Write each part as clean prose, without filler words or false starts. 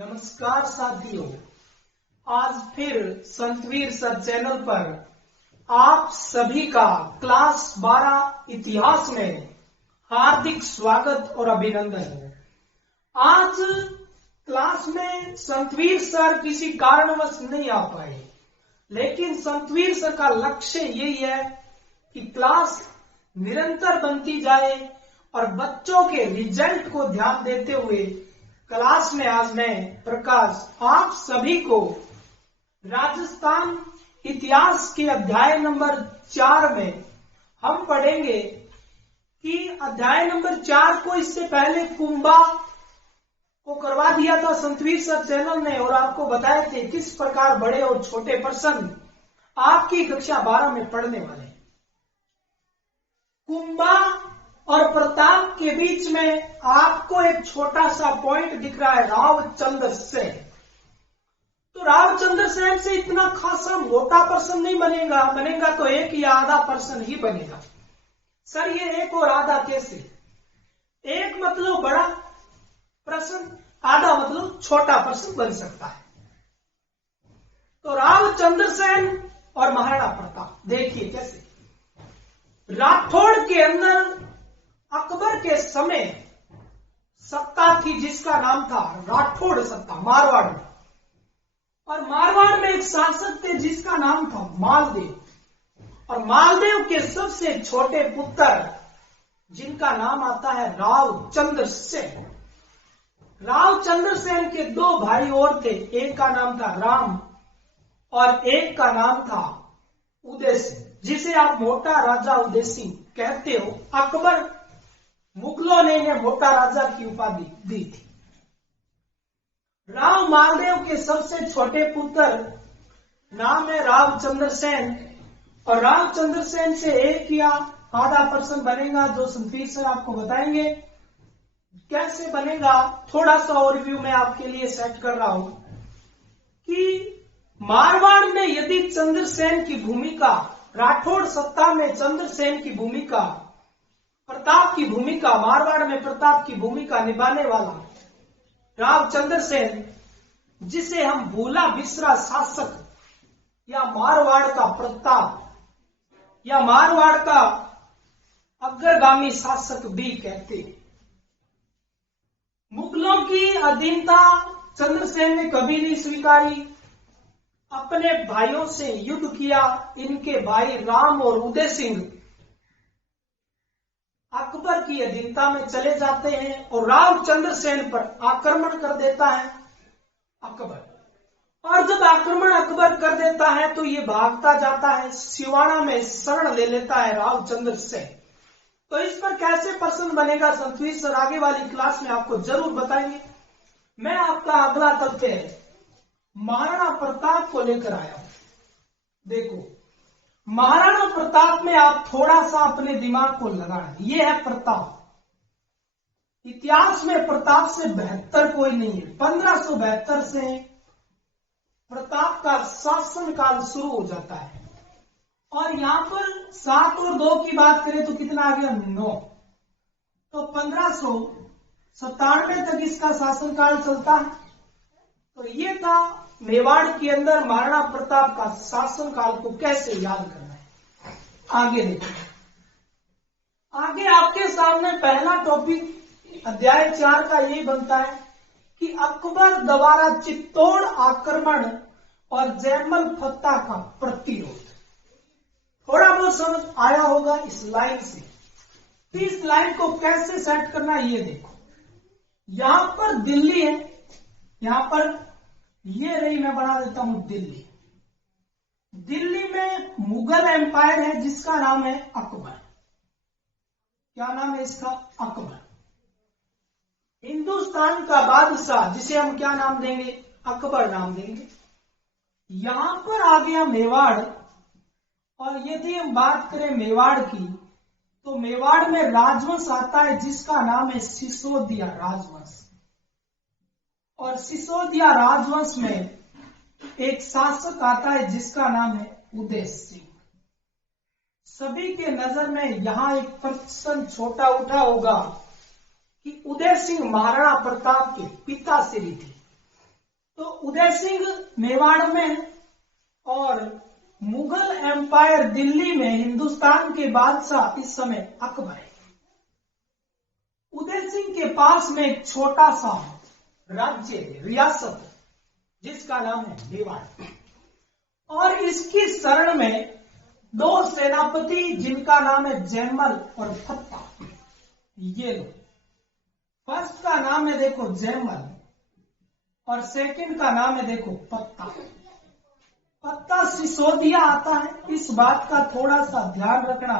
नमस्कार साथियों, आज फिर संतवीर सर चैनल पर आप सभी का क्लास 12 इतिहास में हार्दिक स्वागत और अभिनंदन है। आज क्लास में संतवीर सर किसी कारणवश नहीं आ पाए, लेकिन संतवीर सर का लक्ष्य यही है कि क्लास निरंतर बनती जाए और बच्चों के रिजल्ट को ध्यान देते हुए क्लास में आज मैं प्रकाश आप सभी को राजस्थान इतिहास के अध्याय नंबर 4 में हम पढ़ेंगे कि अध्याय नंबर 4 को इससे पहले कुंभा को करवा दिया था संतवीर सर चैनल ने और आपको बताए थे किस प्रकार बड़े और छोटे प्रश्न आपकी कक्षा 12 में पढ़ने वाले। कुंभा और प्रताप के बीच में आपको एक छोटा सा पॉइंट दिख रहा है, रावचंद्र सेन। तो रावचंद्र सेन से इतना खासा मोटा प्रश्न नहीं बनेगा तो एक या आधा प्रश्न ही बनेगा। सर ये एक और आधा कैसे? एक मतलब बड़ा प्रश्न, आधा मतलब छोटा प्रश्न बन सकता है। तो रावचंद्र सेन और महाराणा प्रताप देखिए कैसे। राठौड़ के अंदर अकबर के समय सत्ता थी जिसका नाम था राठौड़ सत्ता, मारवाड़ में। और मारवाड़ में एक शासक थे जिसका नाम था मालदेव। और मालदेव के सबसे छोटे पुत्र जिनका नाम आता है रावचंद्र सेन। रावचंद्र सेन के दो भाई और थे, एक का नाम था राम और एक का नाम था उदय सिंह, जिसे आप मोटा राजा उदय सिंह कहते हो। अकबर मुगलों ने इन्हें मोटा राजा की उपाधि दी थी। राव मालदेव के सबसे छोटे पुत्र नाम है रावचंद्र सेन। और रावचंद्र सेन से एक या आधा प्रश्न बनेगा जो संतवीर सर आपको बताएंगे कैसे बनेगा। थोड़ा सा ओवरव्यू में आपके लिए सेट कर रहा हूं कि मारवाड़ में यदि चंद्रसेन की भूमिका, राठौड़ सत्ता में चंद्रसेन की भूमिका, प्रताप की भूमिका, मारवाड़ में प्रताप की भूमिका निभाने वाला रावचंद्र सेन, जिसे हम भूला बिसरा शासक या मारवाड़ का प्रताप या मारवाड़ का अग्रगामी शासक भी कहते हैं। मुगलों की अधीनता चंद्रसेन ने कभी नहीं स्वीकारी। अपने भाइयों से युद्ध किया। इनके भाई राम और उदय सिंह अकबर की अधीनता में चले जाते हैं और रावचंद्र सेन पर आक्रमण कर देता है अकबर। और जब आक्रमण अकबर कर देता है तो ये भागता जाता है, सिवाड़ा में शरण ले लेता है रावचंद्र सेन। तो इस पर कैसे प्रश्न बनेगा संतवीर सर आगे वाली क्लास में आपको जरूर बताएंगे। मैं आपका अगला तथ्य महाराणा प्रताप को लेकर आया हूं। देखो, महाराणा प्रताप में आप थोड़ा सा अपने दिमाग को लगाएं। ये है प्रताप। इतिहास में प्रताप से बेहतर कोई नहीं है। 1572 से प्रताप का शासन काल शुरू हो जाता है। और यहां पर 7 और 2 की बात करें तो कितना आ गया? 9। तो 1597 तक इसका शासन काल चलता है। तो ये था मेवाड़ के अंदर महाराणा प्रताप का शासन काल को कैसे याद करना है। आगे देखिए, आगे आपके सामने पहला टॉपिक अध्याय 4 का यही बनता है कि अकबर द्वारा चित्तौड़ आक्रमण और जैमल फत्ता का प्रतिरोध। थोड़ा बहुत समझ आया होगा इस लाइन से। इस लाइन को कैसे सेट करना है ये देखो। यहां पर दिल्ली है, यहां पर ये रही, मैं बना देता हूं दिल्ली। दिल्ली में मुगल एम्पायर है जिसका नाम है अकबर। क्या नाम है इसका? अकबर। हिंदुस्तान का बादशाह जिसे हम क्या नाम देंगे? अकबर नाम देंगे। यहां पर आ गया मेवाड़। और यदि हम बात करें मेवाड़ की तो मेवाड़ में राजवंश आता है जिसका नाम है सिसोदिया राजवंश। और सिसोदिया राजवंश में एक शासक आता है जिसका नाम है उदय सिंह। सभी के नजर में यहां एक प्रश्न छोटा उठा होगा कि उदय सिंह महाराणा प्रताप के पिता श्री थे। तो उदय सिंह मेवाड़ में और मुगल एम्पायर दिल्ली में हिंदुस्तान के बादशाह इस समय अकबर है। उदय सिंह के पास में एक छोटा सा राज्य रियासत जिसका नाम है मेवाड़, और इसकी शरण में दो सेनापति जिनका नाम है जयमल और फत्ता। ये लो, फर्स्ट का नाम है देखो जयमल और सेकंड का नाम है देखो पत्ता। पत्ता सिसोदिया आता है, इस बात का थोड़ा सा ध्यान रखना।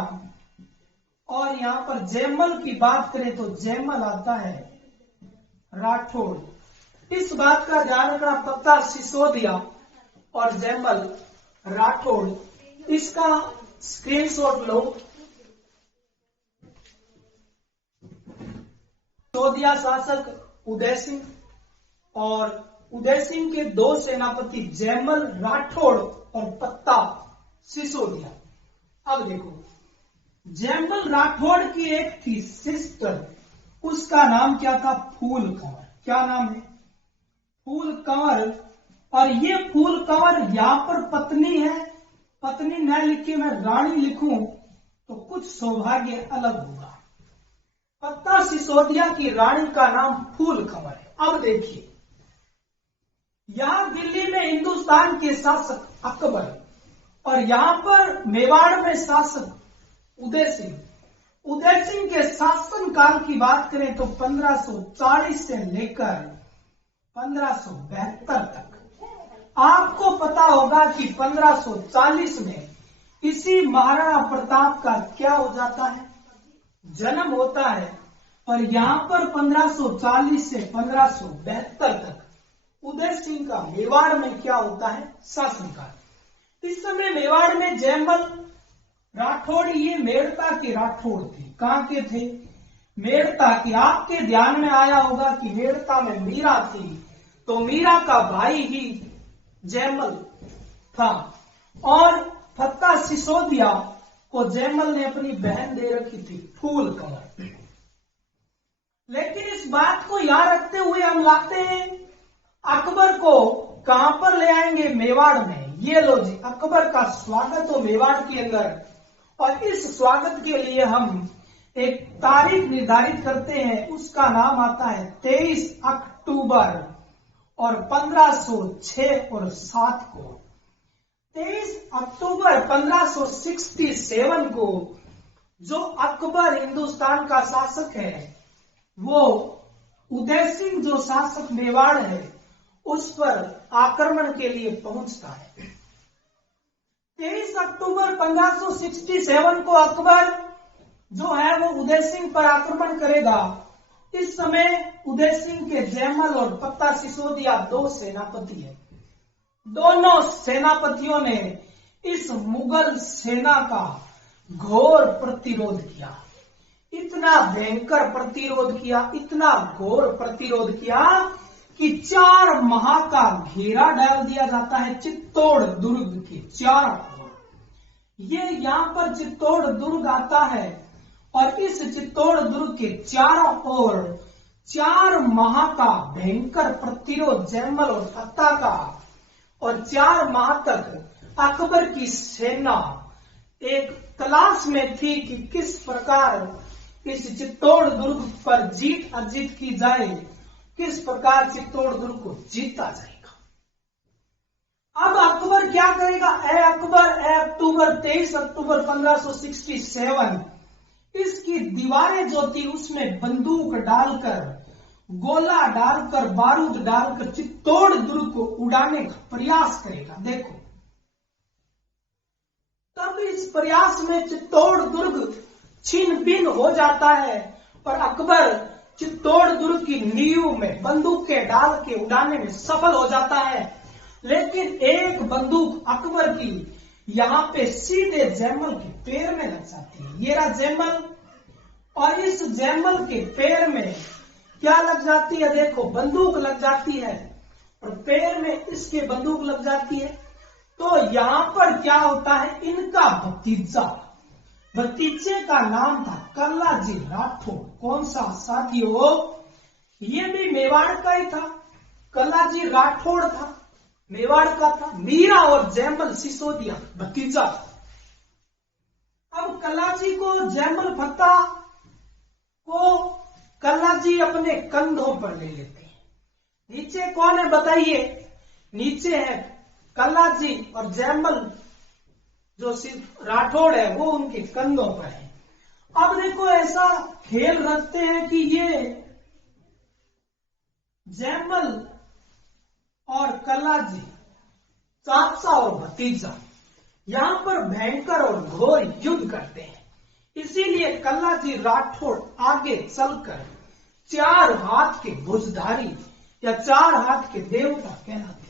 और यहां पर जयमल की बात करें तो जयमल आता है राठौड़, इस बात का ध्यान रखना। पत्ता सिसोदिया और जयमल राठौड़, इसका स्क्रीनशॉट लो। सिसोदिया शासक उदय सिंह और उदय सिंह के दो सेनापति जयमल राठौड़ और पत्ता सिसोदिया। अब देखो, जयमल राठौड़ की एक थी सिस्टर, उसका नाम क्या था? फूल कंवर। क्या नाम है? फूल कंवर। और ये फूल कंवर यहां पर पत्नी है, पत्नी न लिखी मैं रानी लिखूं तो कुछ सौभाग्य अलग होगा। पत्ता सिसोदिया की रानी का नाम फूल कंवर है। अब देखिए, यहां दिल्ली में हिंदुस्तान के शासक अकबर और यहां पर मेवाड़ में शासक उदय सिंह। उदय सिंह के शासन काल की बात करें तो 1540 से लेकर 1572 तक। आपको पता होगा कि 1540 में इसी महाराणा प्रताप का क्या हो जाता है? जन्म होता है। और यहां पर 1540 से 1572 तक उदय सिंह का मेवाड़ में क्या होता है? शासनकाल। इस समय मेवाड़ में जयमल राठौड़, ये मेड़ता के राठौड़ थे। कहां के थे? मेड़ता की। आपके ध्यान में आया होगा कि मेड़ता में मीरा थी, तो मीरा का भाई ही जयमल था। और फत्ता सिसोदिया को जयमल ने अपनी बहन दे रखी थी फूल कंवर। लेकिन इस बात को याद रखते हुए हम लाते हैं अकबर को कहां पर ले आएंगे? मेवाड़ में। ये लो जी, अकबर का स्वागत हो मेवाड़ के अंदर। और इस स्वागत के लिए हम एक तारीख निर्धारित करते हैं, उसका नाम आता है 23 अक्टूबर और 1506 और 7 को। 23 अक्टूबर 1567 को जो अकबर हिंदुस्तान का शासक है, वो उदय सिंह जो शासक मेवाड़ है उस पर आक्रमण के लिए पहुंचता है। 23 अक्टूबर 1567 को अकबर जो है वो उदय सिंह पर आक्रमण करेगा। इस समय उदय सिंह के जयमल और पत्ता सिसोदिया दो सेनापति हैं। दोनों सेनापतियों ने इस मुगल सेना का घोर प्रतिरोध किया। इतना भयंकर प्रतिरोध किया, इतना घोर प्रतिरोध किया कि 4 माह का घेरा डाल दिया जाता है चित्तौड़ दुर्ग के चारों ओर। ये यहाँ पर चित्तौड़ दुर्ग आता है और इस चित्तौड़ दुर्ग के चारों ओर 4 माह का भयंकर प्रतिरोध जयमल और पत्ता का, और 4 माह तक अकबर की सेना एक तलाश में थी कि किस प्रकार इस चित्तौड़ दुर्ग पर जीत अर्जित की जाए, किस प्रकार चित्तौड़ दुर्ग को जीता जाएगा। अब अकबर क्या करेगा? ए अक्टूबर 23 अक्टूबर 1567 इसकी दीवारें जो थी उसमें बंदूक डालकर, गोला डालकर, बारूद डालकर चित्तौड़ दुर्ग को उड़ाने का प्रयास करेगा। देखो, तब इस प्रयास में चित्तौड़ दुर्ग छीन भिन्न हो जाता है और अकबर चित्तौड़ दुर्ग की नींव में बंदूकें डाल के उड़ाने में सफल हो जाता है। लेकिन एक बंदूक अकबर की यहाँ पे सीधे जयमल के पैर में लग जाती है। ये रहा जयमल, और इस जयमल के पैर में क्या लग जाती है? देखो, बंदूक लग जाती है और पैर में इसके बंदूक लग जाती है। तो यहां पर क्या होता है? इनका भतीजे का नाम था कल्लाजी राठौड़। कौन सा? साथियों, ये भी मेवाड़ का ही था। कलाजी राठौड़ था, मेवाड़ का था। मीरा और जयमल सिसोदिया भतीजा था। अब कलाजी को जयमल भत्ता को कलाजी अपने कंधों पर ले लेते हैं। नीचे कौन है बताइए? नीचे है कलाजी और जयमल जो राठौड़ है वो उनके कंधों पर है। अब देखो ऐसा खेल रखते हैं कि ये जयमल और कलाजी चाचा और भतीजा यहां पर भयंकर और घोर युद्ध करते हैं। इसीलिए कलाजी राठौड़ आगे चलकर 4 हाथ के भुजधारी या 4 हाथ के देवता कहलाते हैं।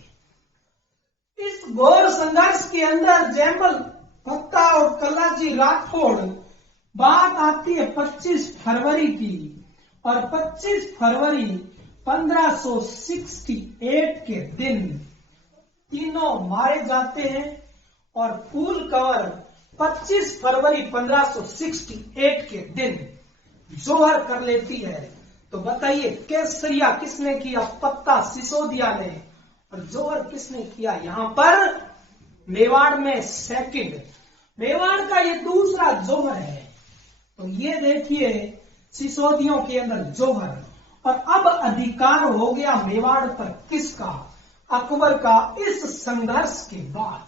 इस घोर संघर्ष के अंदर जयमल भत्ता और कलाजी राठौड़, बात आती है 25 फरवरी की, और 25 फरवरी 1568 के दिन तीनों मारे जाते हैं। और फूल कवर 25 फरवरी 1568 के दिन जोहर कर लेती है। तो बताइए केसरिया किसने किया? पत्ता सिसोदिया ने। और जोहर किसने किया? यहां पर मेवाड़ में सेकंड, मेवाड़ का ये दूसरा जोहर है। तो ये देखिए सिसोदियों के अंदर जोहर। और अब अधिकार हो गया मेवाड़ पर किसका? अकबर का। इस संघर्ष के बाद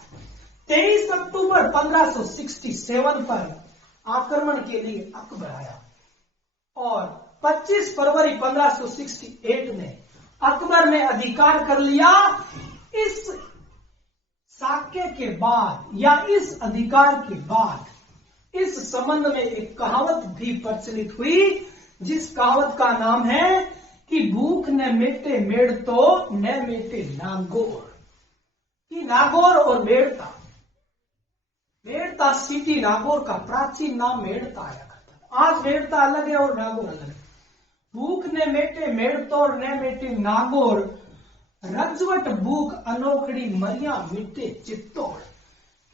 23 अक्टूबर 1567 पर आक्रमण के लिए अकबर आया। और 25 फरवरी 1568 में अकबर ने अधिकार कर लिया। इस साक्य के बाद या इस अधिकार के बाद इस संबंध में एक कहावत भी प्रचलित हुई, जिस कहावत का नाम है कि भूख न मेटे मेड़ तो न मेटे नागौर। कि नागौर और मेड़ता, मेड़ता सिटी नागौर का प्राचीन नाम मेड़ता आया करता था। आज मेड़ता अलग है और नागौर अलग है। भूख ने मेटे मेड़ तो न मेटे नागौर, रजवट भूख अनोखड़ी मरिया मिटे चित्तौड़।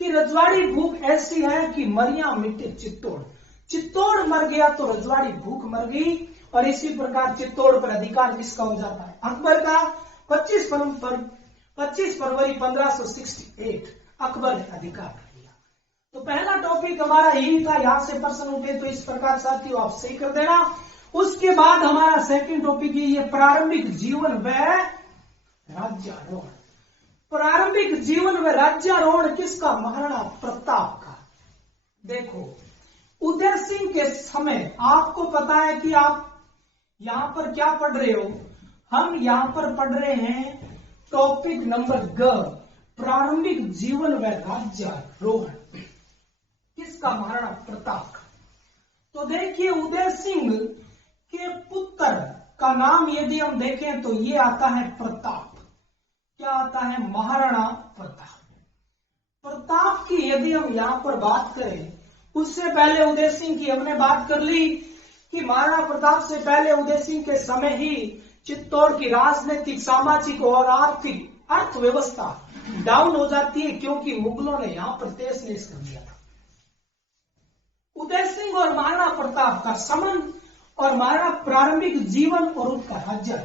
कि रजवाड़ी भूख ऐसी है कि मरिया मिटे चित्तौड़। चित्तौड़ मर गया तो रजवाड़ी भूख मर गई। और इसी प्रकार चित्तौड़ पर अधिकार किसका हो जाता है? अकबर का। 25 फरवरी 1568 अकबर ने अधिकार कर लिया। तो पहला टॉपिक हमारा यही था। यहां से प्रश्न उठे तो इस प्रकार साथियों आप सही कर देना। उसके बाद हमारा सेकंड टॉपिक ये प्रारंभिक जीवन व राज्यारोहण। प्रारंभिक जीवन व राज्यारोहण किसका? महाराणा प्रताप का। देखो उदय सिंह के समय, आपको पता है कि आप यहां पर क्या पढ़ रहे हो? हम यहां पर पढ़ रहे हैं टॉपिक नंबर ग, प्रारंभिक जीवन व राज्यारोहण किसका? महाराणा प्रताप का। तो देखिए उदय सिंह के पुत्र का नाम यदि हम देखें तो ये आता है प्रताप। क्या आता है? महाराणा प्रताप। प्रताप की यदि हम यहां पर बात करें, उससे पहले उदय सिंह की हमने बात कर ली कि महाराणा प्रताप से पहले उदय सिंह के समय ही चित्तौड़ की राजनीतिक, सामाजिक और आर्थिक अर्थव्यवस्था डाउन हो जाती है, क्योंकि मुगलों ने यहां पर तहस नहस कर दिया था। उदय सिंह और महाराणा प्रताप का संबंध और महाराणा प्रारंभिक जीवन और उनका राज्य।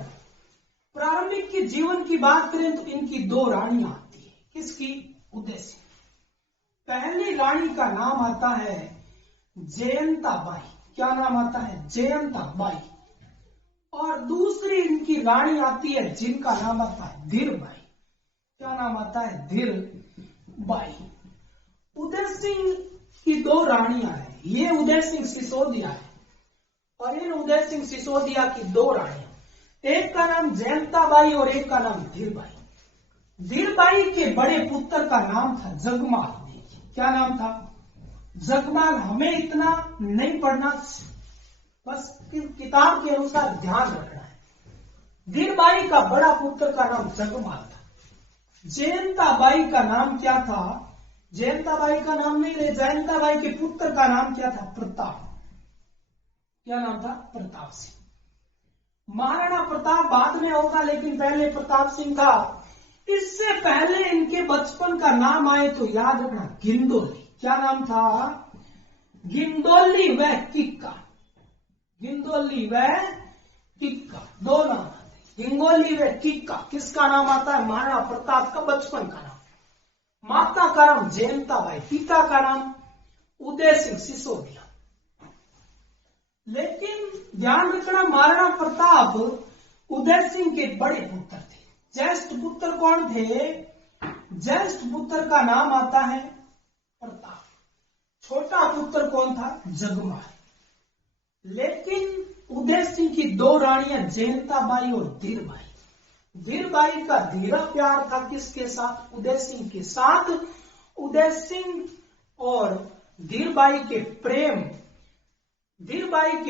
प्रारंभिक की जीवन की बात करें तो इनकी 2 रानियां आती है। किसकी? उदय सिंह। पहली रानी का नाम आता है जयंता बाई। क्या नाम आता है? जयंता बाई। और दूसरी इनकी रानी आती है जिनका नाम आता है धीर बाई। क्या नाम आता है? धीर बाई। उदय सिंह की 2 रानियां हैं। ये उदय सिंह सिसोदिया है और इन उदय सिंह सिसोदिया की 2 रानियां, एक का नाम जयंता बाई और एक का नाम धीर बाई। धीर बाई के बड़े पुत्र का नाम था जगमाल। क्या नाम था? जगमाल। हमें इतना नहीं पढ़ना, बस किताब के अनुसार ध्यान रखना है। धीर बाई का बड़ा पुत्र का नाम जगमाल था। जयंता बाई का नाम क्या था? जयंता बाई का नाम नहीं ले, जयंता बाई के पुत्र का नाम क्या था? प्रताप। क्या नाम था? प्रताप सिंह। महाराणा प्रताप बाद में होगा, लेकिन पहले प्रताप सिंह था। इससे पहले इनके बचपन का नाम आए तो याद रखना गिंदोली। क्या नाम था? गिंदोली व किक्का। गिंदोली व किक्का 2 नाम आते। हिंगोली व टीका किसका नाम आता है? महाराणा प्रताप का बचपन का नाम। माता का नाम जयंताबाई, पिता का नाम उदय सिंह सिसोदिया। लेकिन ध्यान रखना, महाराणा प्रताप उदय सिंह के बड़े पुत्र थे। ज्येष्ठ पुत्र कौन थे? ज्येष्ठ पुत्र का नाम आता है प्रताप। छोटा पुत्र कौन था? जगमाल। लेकिन उदय सिंह की दो रानियां जयंताबाई और धीरबाई। धीरबाई का धीरा प्यार था किसके साथ? उदय सिंह के साथ। उदय सिंह और धीरबाई के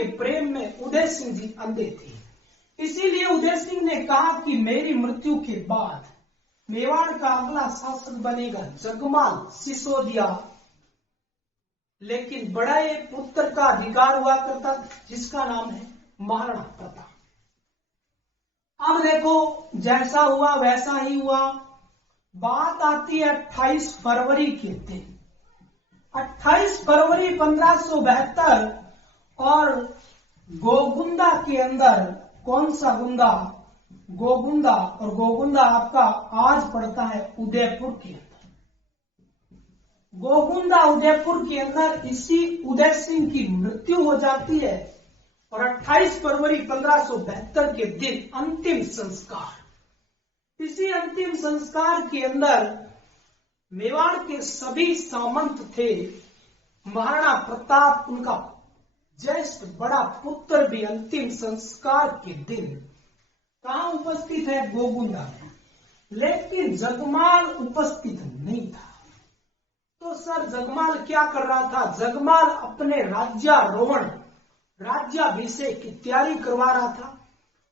प्रेम में उदय सिंह जी अंधे थे। इसीलिए उदय सिंह ने कहा कि मेरी मृत्यु के बाद मेवाड़ का अगला शासक बनेगा जगमाल सिसोदिया। लेकिन बड़ा एक पुत्र का अधिकार हुआ करता जिसका नाम है महाराणा प्रताप। अब देखो, जैसा हुआ वैसा ही हुआ। बात आती है 28 फरवरी के दिन। 28 फरवरी 1572 और गोगुंदा के अंदर, कौन सा गुंदा? गोगुंदा। और गोगुंदा आपका आज पड़ता है उदयपुर के अंदर। गोगुंदा उदयपुर के अंदर इसी उदय सिंह की मृत्यु हो जाती है। और 28 फरवरी 1572 के दिन अंतिम संस्कार। इसी अंतिम संस्कार के अंदर मेवाड़ के सभी सामंत थे। महाराणा प्रताप, उनका ज्येष्ठ बड़ा पुत्र भी अंतिम संस्कार के दिन कहां उपस्थित है? गोगुंदा में। लेकिन जगमाल उपस्थित नहीं था। तो सर जगमाल क्या कर रहा था? जगमाल अपने राज्यारोहण, राज्याभिषेक की तैयारी करवा रहा था।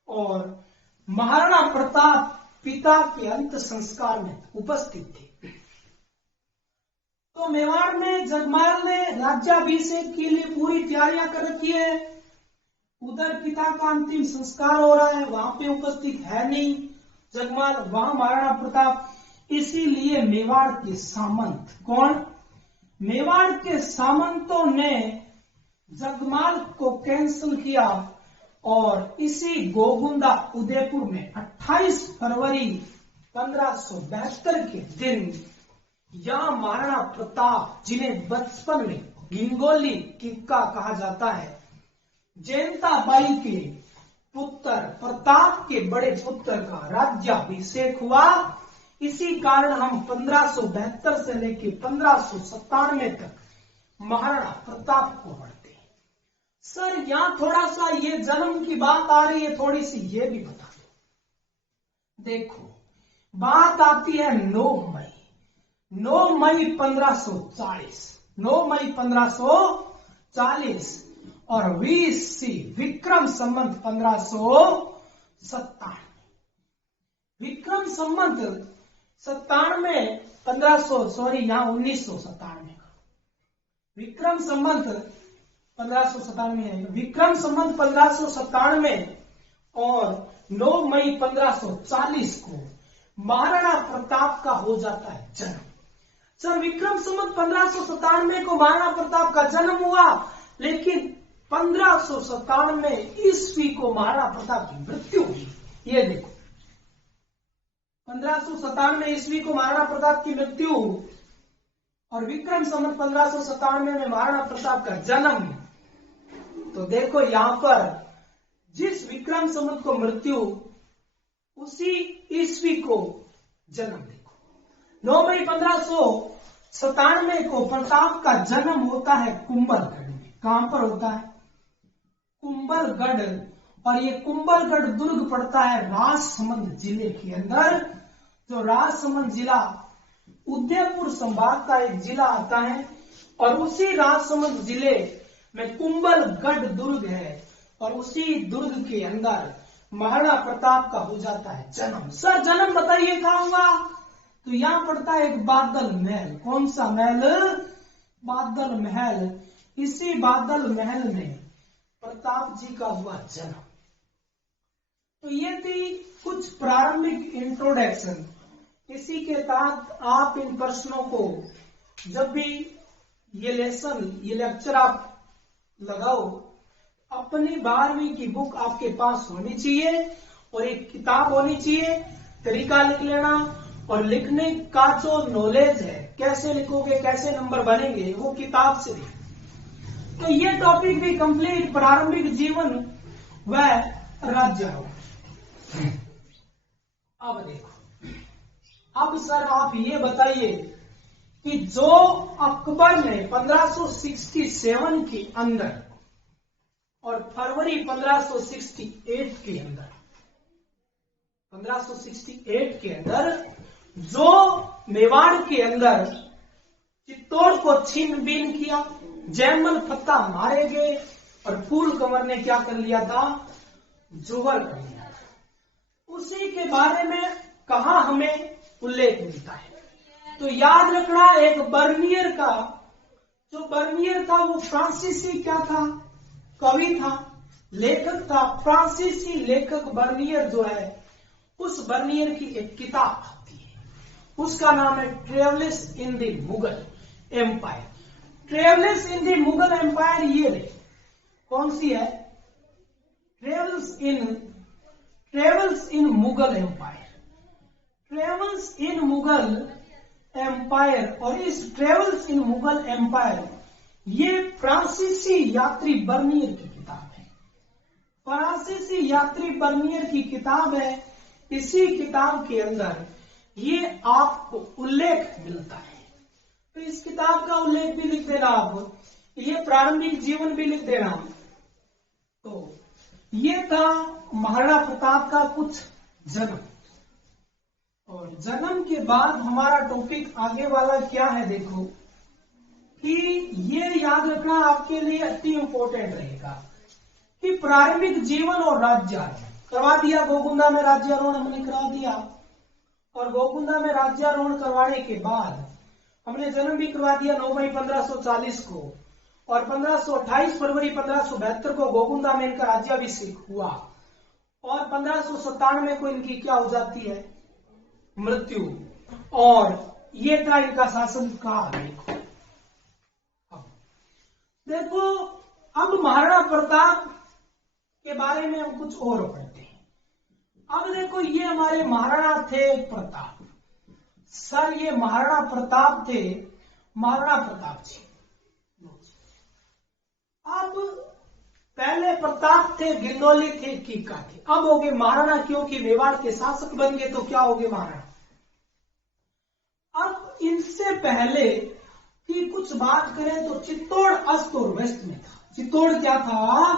और महाराणा प्रताप पिता के अंत संस्कार में उपस्थित थे। तो मेवाड़ में जगमाल ने राज्याभिषेक के लिए पूरी तैयारियां कर रखी है। उधर पिता का अंतिम संस्कार हो रहा है, वहां पे उपस्थित है नहीं जगमाल, वहां महाराणा प्रताप। इसीलिए मेवाड़ के सामंत, कौन? मेवाड़ के सामंतों ने जगमाल को कैंसिल किया। और इसी गोगुंदा उदयपुर में 28 फरवरी 1572 के दिन यहां महाराणा प्रताप, जिन्हें बचपन में हिंगोली किक्का कहा जाता है, जयंताबाई के पुत्र प्रताप के बड़े पुत्र का राज्याभिषेक हुआ। इसी कारण हम 1572 से लेकर 1597 तक महाराणा प्रताप को पढ़ते हैं। सर यहां थोड़ा सा ये जन्म की बात आ रही है, थोड़ी सी ये भी बता दो। देखो, बात आती है 9 मई 1540, 9 मई 1540 और 20 विक्रम संवत 1597। विक्रम संवत 1997 का विक्रम संवत 1597 है। विक्रम संवत 1597 और 9 मई 1540 को महाराणा प्रताप का हो जाता है जन्म। सर विक्रम संवत 1597 को महाराणा प्रताप का जन्म हुआ, लेकिन 1597 ईस्वी को महाराणा प्रताप की मृत्यु हुई। ये देखो, 1597 ईस्वी को महाराणा प्रताप की मृत्यु और विक्रम संवत 1597 में महाराणा प्रताप का जन्म। तो देखो यहां पर जिस विक्रम संवत को मृत्यु, उसी ईस्वी को जन्म। देखो 9 मई 1597 को प्रताप का जन्म होता है कुंभलगढ़ में। कहां पर होता है? कुंभलगढ़। और ये कुंभलगढ़ दुर्ग पड़ता है राजसमंद जिले के अंदर। जो राजसमंद जिला उदयपुर संभाग का एक जिला आता है, और उसी राजसमंद जिले में कुंभलगढ़ दुर्ग है। और उसी दुर्ग के अंदर महाराणा प्रताप का हो जाता है जन्म। सर जन्म बताइए कहां हुआ? तो यहां पड़ता है एक बादल महल। कौन सा महल? बादल महल। इसी बादल महल में प्रताप जी का हुआ जन्म। तो ये थी कुछ प्रारंभिक इंट्रोडक्शन। इसी के तहत आप इन प्रश्नों को जब भी ये लेक्चर आप लगाओ, अपनी 12वीं की बुक आपके पास होनी चाहिए और एक किताब होनी चाहिए, तरीका लिख लेना, और लिखने का जो नॉलेज है, कैसे लिखोगे, कैसे नंबर बनेंगे, वो किताब से लिखो। तो ये टॉपिक भी कंप्लीट, प्रारंभिक जीवन व राज्यारोहण। अब देखो, अब सर आप ये बताइए कि जो अकबर ने 1567 के अंदर और फरवरी 1568 के अंदर, 1568 के अंदर जो मेवाड़ के अंदर चित्तौड़ को छीन बीन किया, जैमल फत्ता मारे गए, और फूल कंवर ने क्या कर लिया था, जोहर कर लिया था, उसी के बारे में कहा हमें उल्लेख मिलता है। तो याद रखना, एक बर्नियर का, जो बर्नियर था वो फ्रांसीसी क्या था, कवि था, लेखक था। फ्रांसीसी लेखक बर्नियर जो है, उस बर्नियर की एक किताब आती है, उसका नाम है travels in the Mughal empire. Travels in the Mughal empire, ये कौन सी है, travels in Mughal empire, travels in Mughal empire. और इस ट्रेवल्स इन मुगल एम्पायर, ये फ्रांसीसी यात्री बर्नियर की किताब है, फ्रांसीसी यात्री बर्नियर की किताब है। इसी किताब के अंदर ये आपको उल्लेख मिलता है। तो इस किताब का उल्लेख भी लिख देना आप, ये प्रारंभिक जीवन भी लिख देना। तो ये था महाराणा प्रताप का कुछ जन्म, और जन्म के बाद हमारा टॉपिक आगे वाला क्या है, देखो कि ये याद रखना आपके लिए अति इंपॉर्टेंट रहेगा कि प्रारंभिक जीवन और राज्यारोहण करवा दिया। गोकुंदा में राज्यारोहण हमने करा दिया, और गोकुंदा में राज्यारोहण करवाने के बाद हमने जन्म भी करवा दिया 9 मई 1540 को, और 1528 फरवरी 1572 को गोकुंदा में इनका राज्याभिषेक हुआ, और 1597 को इनकी क्या हो जाती है, मृत्यु। और ये था इनका शासन काल। देखो, अब महाराणा प्रताप के बारे में हम कुछ और पढ़ते हैं। अब देखो, ये हमारे महाराणा थे प्रताप। सर ये महाराणा प्रताप थे, महाराणा प्रताप जी। अब पहले प्रताप थे, गिरनौली थे, कीका थे, अब हो गए महाराणा, क्योंकि मेवाड़ के शासक बन गए, तो क्या हो गए महाराणा। अब इनसे पहले की कुछ बात करें तो चित्तौड़ अस्त और वेस्ट में था। चित्तौड़ क्या था,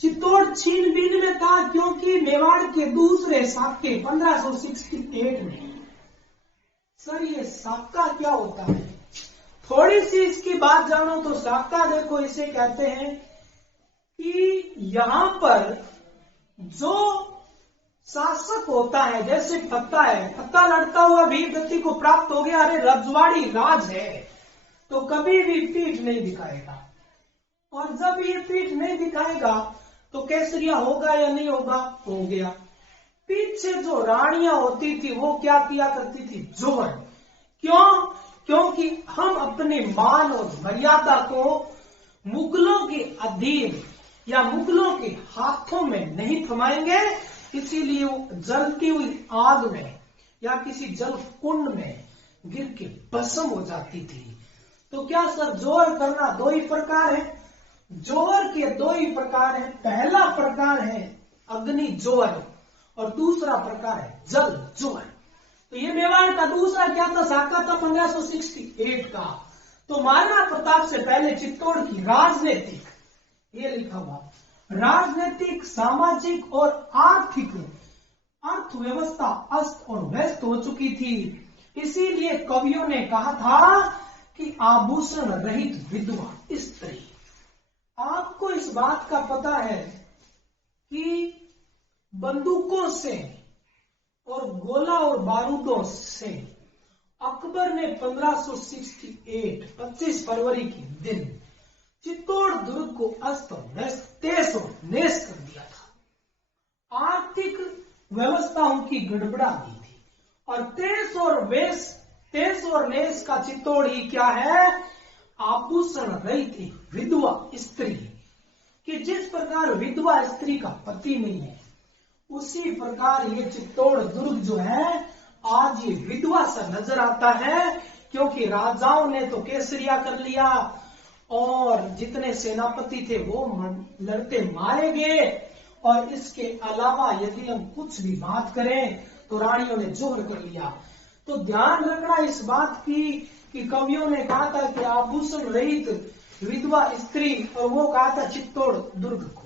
चित्तौड़ छीन बीन में था, क्योंकि मेवाड़ के दूसरे साके 1568 में। सर ये साका क्या होता है, थोड़ी सी इसकी बात जानो तो साका देखो, इसे कहते हैं कि यहां पर जो शासक होता है, जैसे फत्ता है, फत्ता लड़ता हुआ वीर गति को प्राप्त हो गया, अरे रजवाड़ी राज है, तो कभी भी पीठ नहीं दिखाएगा, और जब ये पीठ नहीं दिखाएगा तो केसरिया होगा या नहीं होगा, हो गया। पीछे जो रानियां होती थी वो क्या किया करती थी, जोहर। क्यों, क्योंकि हम अपने मान और मर्यादा को मुगलों के अधीन या मुगलों के हाथों में नहीं थमाएंगे, इसीलिए वो जलती हुई आग में या किसी जल कुंड में गिर के भस्म हो जाती थी। तो क्या सर जोहर करना दो ही प्रकार है, जोहर के दो ही प्रकार है। पहला प्रकार है अग्नि जोहर, और दूसरा प्रकार है जल जोहर। तो ये मेवाड़ का दूसरा क्या था, साका था 1568 का। तो महाराणा प्रताप से पहले चित्तौड़ की राजनीतिक, ये लिखा हुआ, राजनीतिक, सामाजिक और आर्थिक अर्थव्यवस्था अस्त और व्यस्त हो चुकी थी। इसीलिए कवियों ने कहा था कि आभूषण रहित विधवा स्त्री। आपको इस बात का पता है कि बंदूकों से और गोला और बारूदों से अकबर ने 1568 25 फरवरी के दिन चित्तौड़ दुर्ग को अस्त व्यस्त तेज और नेस कर दिया था। आर्थिक व्यवस्था उनकी गड़बड़ा गई थी, और तेज और नेस का चित्तौड़ ही क्या है, आभूषण रहित विधवा स्त्री। कि जिस प्रकार विधवा स्त्री का पति नहीं है, उसी इसी प्रकार ये चित्तौड़ दुर्ग जो है आज ये विधवा सा नजर आता है, क्योंकि राजाओं ने तो केसरिया कर लिया और जितने सेनापति थे वो लड़ते मारे गए, और इसके अलावा यदि हम कुछ भी बात करें तो रानियों ने जोहर कर लिया। तो ध्यान रखना इस बात की कि कवियों ने कहा था कि आभूषण रहित विधवा स्त्री, और वो कहा था चित्तौड़ दुर्ग को।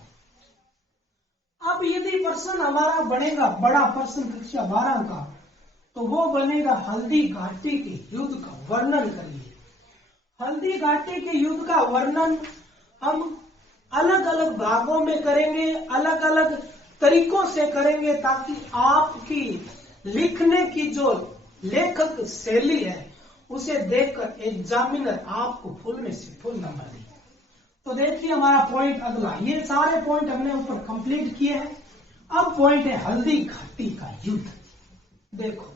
अब यदि प्रश्न हमारा बनेगा बड़ा प्रश्न कक्षा 12 का, तो वो बनेगा हल्दी घाटी के युद्ध का वर्णन करिए। हल्दी घाटी के युद्ध का वर्णन हम अलग अलग भागों में करेंगे, अलग अलग तरीकों से करेंगे, ताकि आपकी लिखने की जो लेखक शैली है उसे देखकर एग्जामिनर आपको फुल में से फुल नंबर दे। तो देखिए हमारा पॉइंट अगला, ये सारे पॉइंट हमने ऊपर कंप्लीट किए हैं। अब पॉइंट है हल्दी घाटी का युद्ध। देखो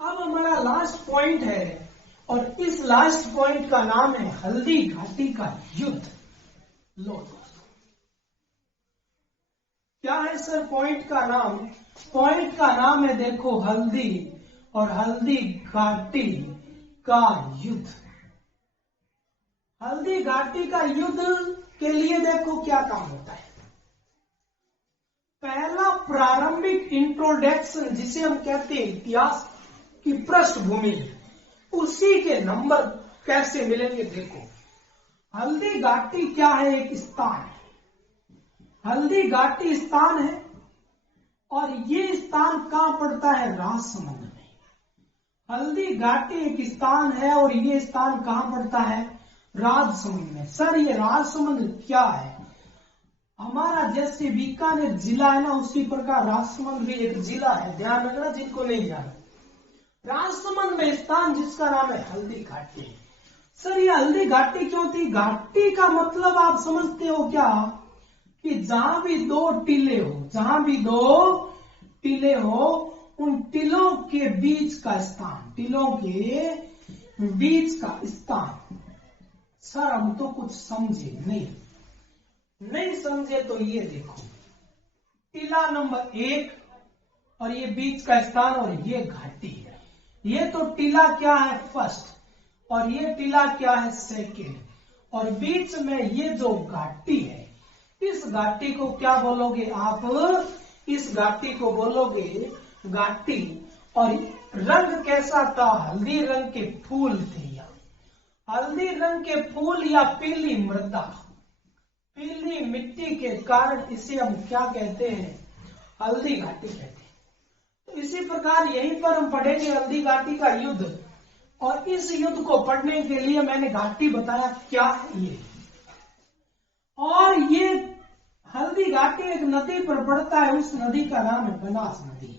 अब हमारा लास्ट पॉइंट है, और इस लास्ट पॉइंट का नाम है हल्दी घाटी का युद्ध। लो दोस्तों, क्या है सर पॉइंट का नाम? पॉइंट का नाम है देखो हल्दी और हल्दी घाटी का युद्ध। हल्दी घाटी का युद्ध के लिए देखो क्या काम होता है। पहला प्रारंभिक इंट्रोडक्शन, जिसे हम कहते हैं इतिहास की पृष्ठभूमि, उसी के नंबर कैसे मिलेंगे। देखो हल्दी घाटी क्या है? एक स्थान है। हल्दी घाटी स्थान है, और ये स्थान कहां पड़ता है? राजसमंद में। हल्दी घाटी एक स्थान है और ये स्थान कहां पड़ता है? राजसमंद में। सर ये राजसमंद क्या है? हमारा जैसे बीकानेर जिला है ना, उसी प्रकार राजसमंद भी एक जिला है। ध्यान रखना जिनको नहीं जाना। राजसमंद में स्थान जिसका नाम है हल्दी घाटी। सर ये हल्दी घाटी क्यों थी? घाटी का मतलब आप समझते हो क्या? कि जहां भी दो टीले हो, जहां भी दो टीले हो, उन टिलों के बीच का स्थान, टिलों के बीच का स्थान। सर हम तो कुछ समझे नहीं समझे तो ये देखो टिला नंबर 1 और ये बीच का स्थान और ये घाटी है। ये तो टिला क्या है? फर्स्ट, और ये टिला क्या है? सेकेंड, और बीच में ये जो घाटी है, इस घाटी को क्या बोलोगे आप? इस घाटी को बोलोगे घाटी। और रंग कैसा था? हल्दी रंग के फूल थे। हल्दी रंग के फूल या पीली मृदा, पीली मिट्टी के कारण इसे हम क्या कहते हैं? हल्दी घाटी कहते हैं। तो इसी प्रकार यहीं पर हम पढ़ेंगे हल्दी घाटी का युद्ध, और इस युद्ध को पढ़ने के लिए मैंने घाटी बताया क्या है ये। और ये हल्दी घाटी एक नदी पर पड़ता है, उस नदी का नाम है बनास नदी।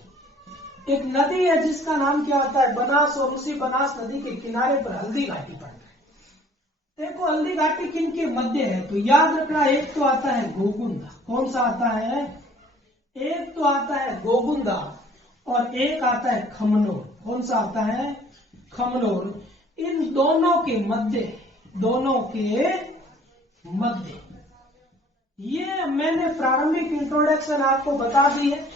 एक नदी है जिसका नाम क्या होता है? बनास, और उसी बनास नदी के किनारे पर हल्दी घाटी पड़ता है। देखो हल्दी घाटी किन के मध्य है? तो याद रखना, एक तो आता है गोगुंदा। कौन सा आता है? एक तो आता है गोगुंदा और एक आता है खमनोर। कौन सा आता है? खमनोर। इन दोनों के मध्य, दोनों के मध्य, ये मैंने प्रारंभिक इंट्रोडक्शन आपको बता दी है।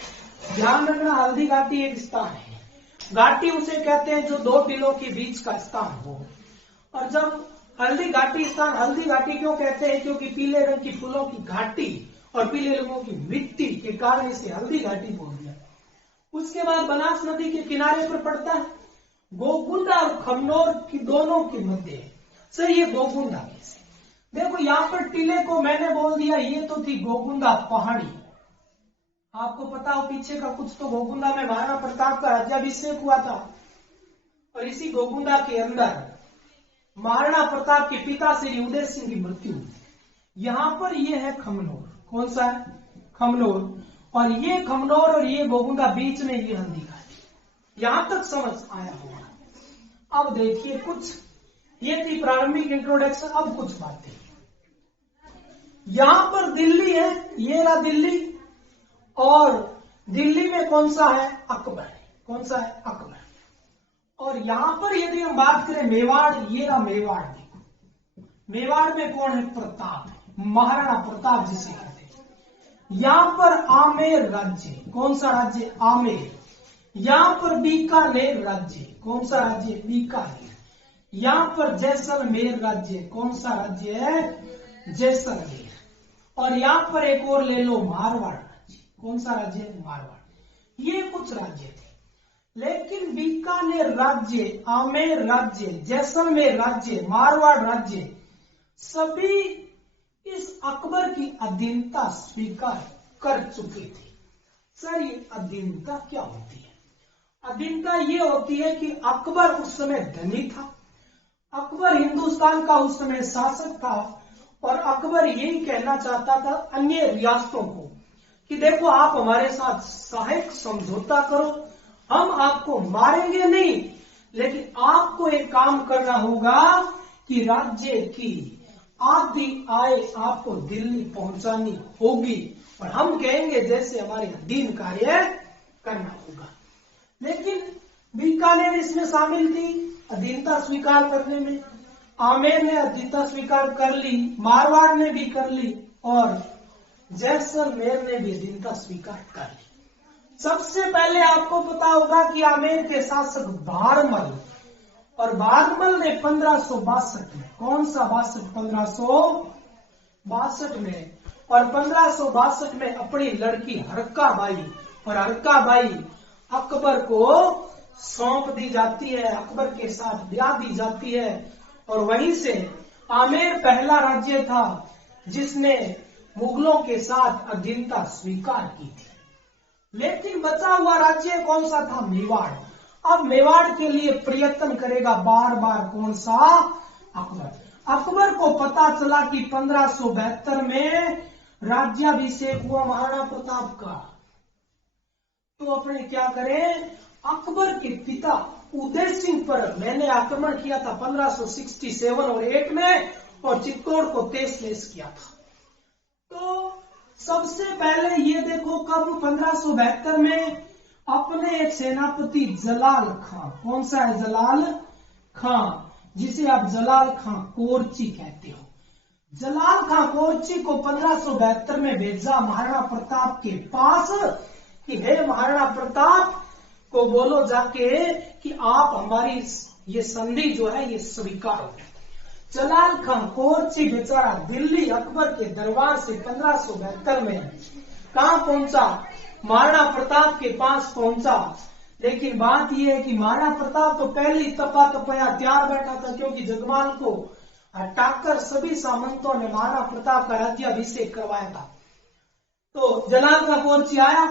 ध्यान रखना हल्दी घाटी एक स्थान है। घाटी उसे कहते हैं जो दो टिलों के बीच का स्थान हो। और जब हल्दी घाटी स्थान, हल्दी घाटी क्यों कहते हैं? क्योंकि पीले रंग की फूलों की घाटी और पीले रंगों की मिट्टी के कारण इसे हल्दी घाटी बोल दिया। उसके बाद बनास नदी के किनारे पर पड़ता है। गोगुंदा और खमनोर की दोनों के मध्य है। सर ये गोगुंदा कैसे? देखो यहाँ पर टीले को मैंने बोल दिया, ये तो थी गोगुंदा पहाड़ी। आपको पता हो पीछे का कुछ तो गोगुंदा में महाराणा प्रताप का राज्याभिषेक हुआ था, और इसी गोगुंदा के अंदर महाराणा प्रताप के पिता श्री उदय सिंह की मृत्यु हुई। यहां पर ये है खमनोर। कौन सा है? खमनोर। और ये खमनोर और ये गोगुंदा, बीच में ये हल्दी घाटी। यहां तक समझ आया होगा। अब देखिए कुछ, ये थी प्रारंभिक इंट्रोडक्शन। अब कुछ बातें, यहां पर दिल्ली है, ये रहा दिल्ली, और दिल्ली में कौन सा है? अकबर। कौन सा है? अकबर। और यहां पर यदि हम बात करें मेवाड़, ये रहा मेवाड़। मेवाड़ में कौन है? प्रताप, महाराणा प्रताप जिसे कहते हैं। यहाँ पर आमेर राज्य, कौन सा राज्य? आमेर। यहाँ पर बीकानेर राज्य, कौन सा राज्य? बीकानेर। यहाँ पर जैसलमेर राज्य, कौन सा राज्य है? जैसलमेर। और यहाँ पर एक और ले लो, मारवाड़ राज्य, कौन सा राज्य है? मारवाड़। ये कुछ राज्य थे, लेकिन बीकानेर राज्य, आमेर राज्य, जैसलमेर राज्य, मारवाड़ राज्य सभी इस अकबर की अधीनता स्वीकार कर चुके थे। सर, ये अधीनता क्या होती है? अधीनता ये होती है कि अकबर उस समय धनी था, अकबर हिंदुस्तान का उस समय शासक था, और अकबर यही कहना चाहता था अन्य रियासतों को कि देखो, आप हमारे साथ सहायक समझौता करो, हम आपको मारेंगे नहीं, लेकिन आपको एक काम करना होगा कि राज्य की आधी आय आपको दिल्ली पहुंचानी होगी, और हम कहेंगे जैसे हमारे अधीन कार्य करना होगा। लेकिन बीकानेर इसमें शामिल थी अधीनता स्वीकार करने में, आमेर ने अधीनता स्वीकार कर ली, मारवाड़ ने भी कर ली, और जैसलमेर ने भी अधीनता स्वीकार कर ली। सबसे पहले आपको पता होगा कि आमेर के शासक भारमल, और भारमल ने 1562 में, कौन सा 1562 में, और 1562 में अपनी लड़की हरका बाई, और हरका बाई अकबर को सौंप दी जाती है, अकबर के साथ ब्याह दी जाती है, और वहीं से आमेर पहला राज्य था जिसने मुगलों के साथ अधीनता स्वीकार की थी। लेकिन बचा हुआ राज्य कौन सा था? मेवाड़। अब मेवाड़ के लिए प्रयत्न करेगा बार बार कौन सा? अकबर। अकबर को पता चला कि 1572 में राज्याभिषेक हुआ महाराणा प्रताप का, तो अपने क्या करें? अकबर के पिता उदय सिंह पर मैंने आक्रमण किया था 1567 और 8 में, और चित्तौड़ को तहस-नहस किया था। तो सबसे पहले ये देखो, कब? 1572 में अपने एक सेनापति जलाल खां, कौन सा है? जलाल खां, जिसे आप जलाल खां कोरची कहते हो। जलाल खां कोरची को 1572 में भेजा महाराणा प्रताप के पास कि हे महाराणा प्रताप को बोलो जाके कि आप हमारी ये संधि जो है ये स्वीकार हो। जलाल खां कोरची बेचारा दिल्ली अकबर के दरबार से 1572 में कहां पहुंचा? महाराणा प्रताप के पास पहुंचा। लेकिन बात यह है कि महाराणा प्रताप तो पहले ही तपाया तैयार बैठा था, क्योंकि जगमाल को हटाकर सभी सामंतों ने महाराणा प्रताप का राज्याभिषेक करवाया था। तो जलाल खां कोरची आया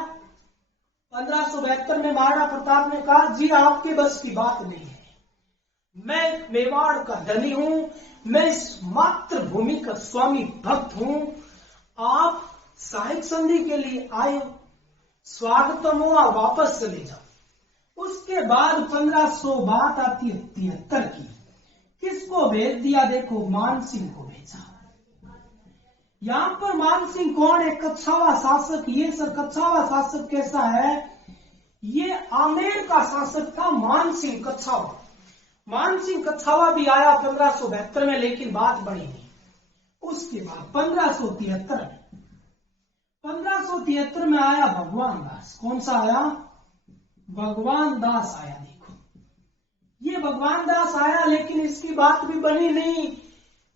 1572 में। महाराणा प्रताप ने कहा, जी आपके बस की बात नहीं है, मैं मेवाड़ का धनी हूं, मैं इस मातृभूमि का स्वामी भक्त हूं, आप सहायक संधि के लिए आए, स्वागतम हुआ, वापस चले जाओ। उसके बाद 1500 बात आती है 73 की, किसको भेज दिया? देखो, मानसिंह को भेजा। यहां पर मानसिंह कौन है? कच्छावा शासक। ये सर कच्छावा शासक कैसा है? ये आमेर का शासक था मानसिंह कच्छावा। मानसिंह कच्छावा भी आया 1572 में, लेकिन बात बड़ी नहीं। उसके बाद 1573 में आया भगवान दास। कौन सा आया? भगवान दास आया। देखो, ये भगवान दास आया, लेकिन इसकी बात भी बनी नहीं।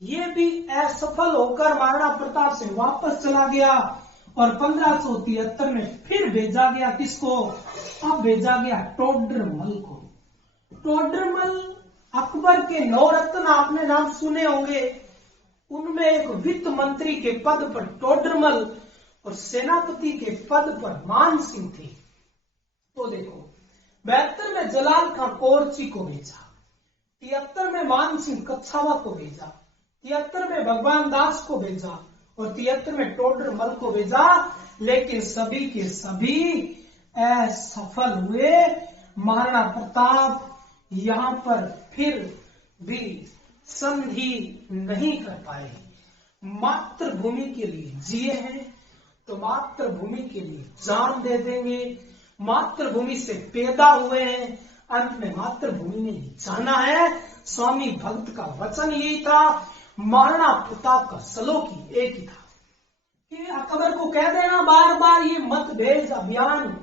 ये भी असफल होकर महाराणा प्रताप से वापस चला गया, और 1573 में फिर भेजा गया किसको? अब भेजा गया टोडरमल को। टोडरमल अकबर के 9 रत्न आपने नाम सुने होंगे, उनमें एक वित्त मंत्री के पद पर टोडरमल और सेनापति के पद पर मानसिंह थे। तो देखो, 72 में जलाल खां कोरची को भेजा, 73 में मानसिंह कच्छावा को भेजा, 73 में भगवान दास को भेजा, और 73 में टोडरमल को भेजा, लेकिन सभी के सभी असफल हुए। महाराणा प्रताप यहां पर फिर भी संधि नहीं कर पाए। मातृभूमि के लिए जिए हैं तो मातृभूमि के लिए जान दे देंगे। मातृभूमि से पैदा हुए हैं, अंत में मातृभूमि में जाना है। स्वामी भक्त का वचन यही था, महाराणा प्रताप का सलोक ही एक ही था कि अकबर को कह देना बार बार ये मत भेज अभियान,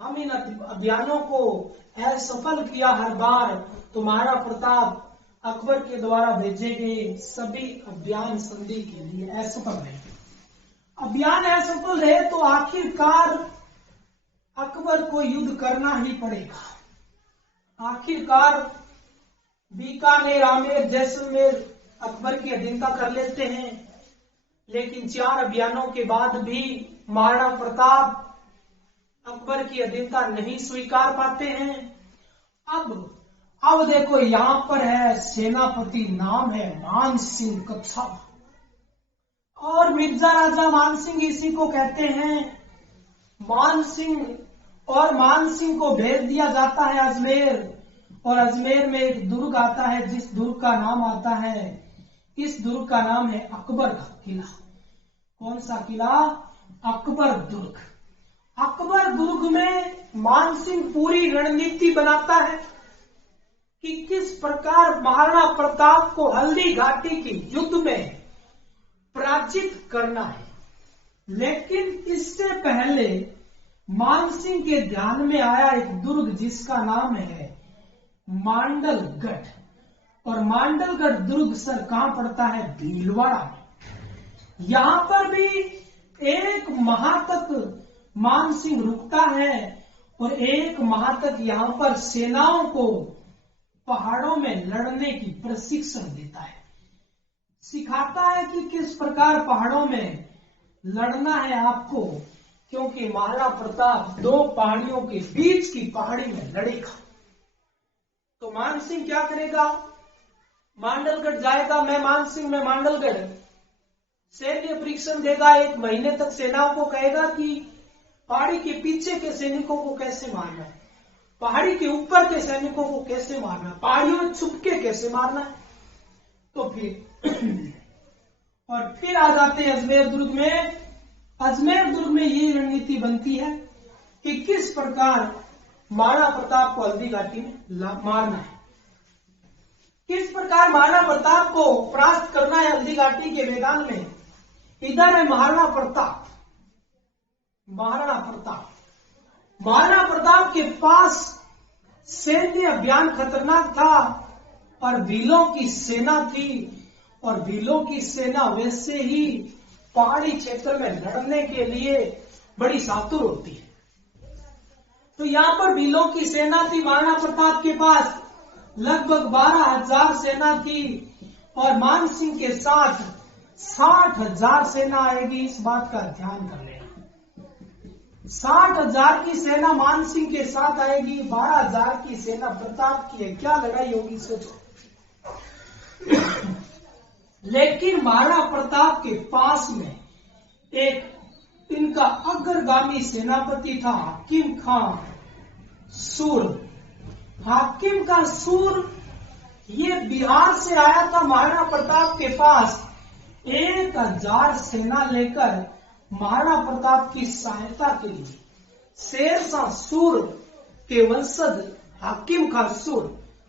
हम इन अभियानों को असफल किया हर बार, तुम्हारा प्रताप अकबर के द्वारा भेजे गए सभी अभियान संधि के लिए असफल रहे। अभियान असफल रहे तो आखिरकार अकबर को युद्ध करना ही पड़ेगा। आखिरकार बीकानेर, आमेर, जैसलमेर अकबर की अधीनता कर लेते हैं, लेकिन 4 अभियानों के बाद भी महाराणा प्रताप अकबर की अधीनता नहीं स्वीकार पाते हैं। अब देखो यहां पर है सेनापति, नाम है मान सिंह कच्छा, और मिर्जा राजा मान सिंह इसी को कहते हैं। मान सिंह को भेज दिया जाता है अजमेर, और अजमेर में एक दुर्ग आता है, जिस दुर्ग का नाम आता है, इस दुर्ग का नाम है अकबर का किला। कौन सा किला? अकबर दुर्ग। अकबर दुर्ग में मान सिंह पूरी रणनीति बनाता है कि किस प्रकार महाराणा प्रताप को हल्दी घाटी के युद्ध में पराजित करना है। लेकिन इससे पहले मान सिंह के ध्यान में आया एक दुर्ग जिसका नाम है मांडलगढ़, और मांडलगढ़ दुर्ग सर कहां पड़ता है? भीलवाड़ा में। यहां पर भी 1 माह तक मान सिंह रुकता है और 1 माह तक यहां पर सेनाओं को पहाड़ों में लड़ने की प्रशिक्षण देता है, सिखाता है कि किस प्रकार पहाड़ों में लड़ना है आपको, क्योंकि महाराणा प्रताप 2 पहाड़ियों के बीच की पहाड़ी में लड़ेगा। तो मान सिंह क्या करेगा? मांडलगढ़ जाएगा। मैं मांडलगढ़ सैन्य परीक्षण देगा, 1 महीने तक सेनाओं को कहेगा कि पहाड़ी के पीछे के सैनिकों को कैसे मारना है, पहाड़ी के ऊपर के सैनिकों को कैसे मारना है, पहाड़ियों में छुप के कैसे मारना है। तो फिर आ जाते हैं अजमेर दुर्ग में। अजमेर दुर्ग में ये रणनीति बनती है कि किस प्रकार महाराणा प्रताप को हल्दी घाटी में मारना है, किस प्रकार महाराणा प्रताप को परास्त करना है हल्दी घाटी के मैदान में। इधर है महाराणा प्रताप के पास सैन्य अभियान खतरनाक था, और भीलों की सेना थी, और भीलों की सेना वैसे ही पहाड़ी क्षेत्र में लड़ने के लिए बड़ी सातुर होती है। तो यहां पर भीलों की सेना थी महाराणा प्रताप के पास, लगभग 12,000 सेना थी, और मान सिंह के साथ 60,000 सेना आएगी। इस बात का ध्यान कर लेना, 60,000 की सेना मान सिंह के साथ आएगी, 12,000 की सेना प्रताप की है। क्या लड़ाई होगी सोचो। लेकिन महाराणा प्रताप के पास में एक इनका अग्रगामी सेनापति था हाकिम खान सूर। हाकिम का सूर ये बिहार से आया था महाराणा प्रताप के पास 1,000 सेना लेकर महाराणा प्रताप की सहायता के लिए। शेरशाह सूर के वंशज हाकिम खान सूर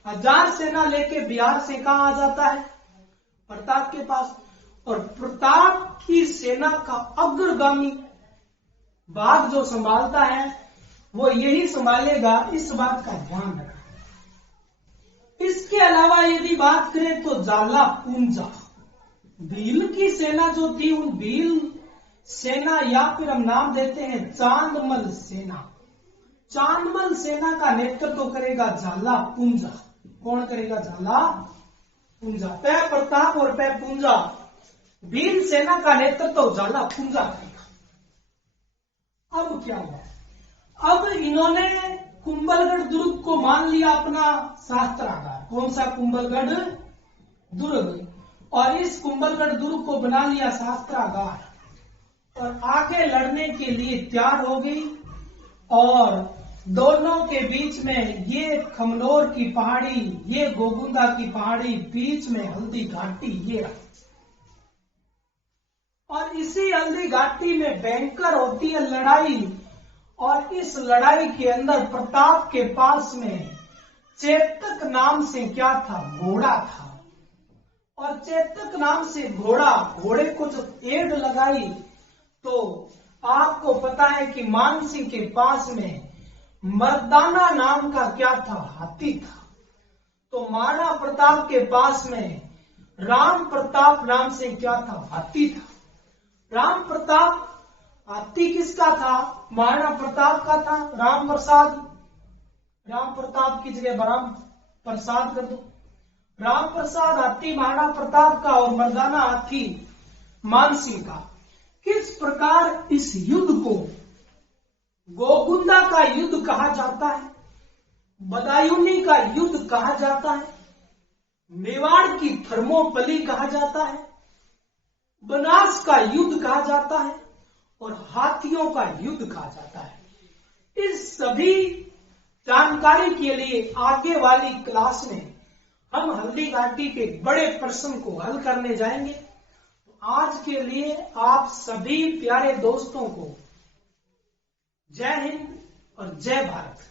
1000 सेना लेके बिहार से कहां आ जाता है? प्रताप के पास। और प्रताप की सेना का अग्रगामी भाग जो संभालता है वो यही संभालेगा, इस बात का ध्यान रखना। इसके अलावा यदि बात करें तो जाला पूंजा, भील की सेना जो थी, उन भील सेना या फिर हम नाम देते हैं चांदमल सेना। चांदमल सेना का नेतृत्व करेगा जाला पूंजा। कौन करेगा? जाला पूंजा। पै प्रताप और पै पूंजा, भील सेना का नेतृत्व जाला पूंजा करेगा। अब क्या हुआ? अब इन्होंने कुंभलगढ़ दुर्ग को मान लिया अपना शास्त्रागार। कौन सा? कुंभलगढ़ दुर्ग। और इस कुंभलगढ़ दुर्ग को बना लिया शास्त्रागार, और आगे लड़ने के लिए तैयार हो गई। और दोनों के बीच में ये खमनोर की पहाड़ी, ये गोगुंदा की पहाड़ी, बीच में हल्दी घाटी ये रहा। और इसी हल्दी घाटी में भयंकर होती है लड़ाई। और इस लड़ाई के अंदर प्रताप के पास में चेतक नाम से क्या था? घोड़ा था। और चेतक नाम से घोड़ा, घोड़े को जब एड लगाई तो आपको पता है कि मानसी के पास में मर्दाना नाम का क्या था, हाथी था। तो महाराणा प्रताप के पास में राम प्रताप नाम से क्या था, हाथी था। राम प्रताप हाथी किसका था, महाराणा प्रताप का था। राम प्रसाद, राम प्रताप की जगह राम प्रसाद कर दो। राम प्रसाद हाथी महाराणा प्रताप का और मर्दाना हाथी मानसी का। किस प्रकार इस युद्ध को गोकुंदा का युद्ध कहा जाता है, बदायूनी का युद्ध कहा जाता है, मेवाड़ की थर्मोपली कहा जाता है, बनास का युद्ध कहा जाता है और हाथियों का युद्ध कहा जाता है। इस सभी जानकारी के लिए आगे वाली क्लास में हम हल्दी घाटी के बड़े प्रश्न को हल करने जाएंगे। आज के लिए आप सभी प्यारे दोस्तों को जय हिंद और जय भारत।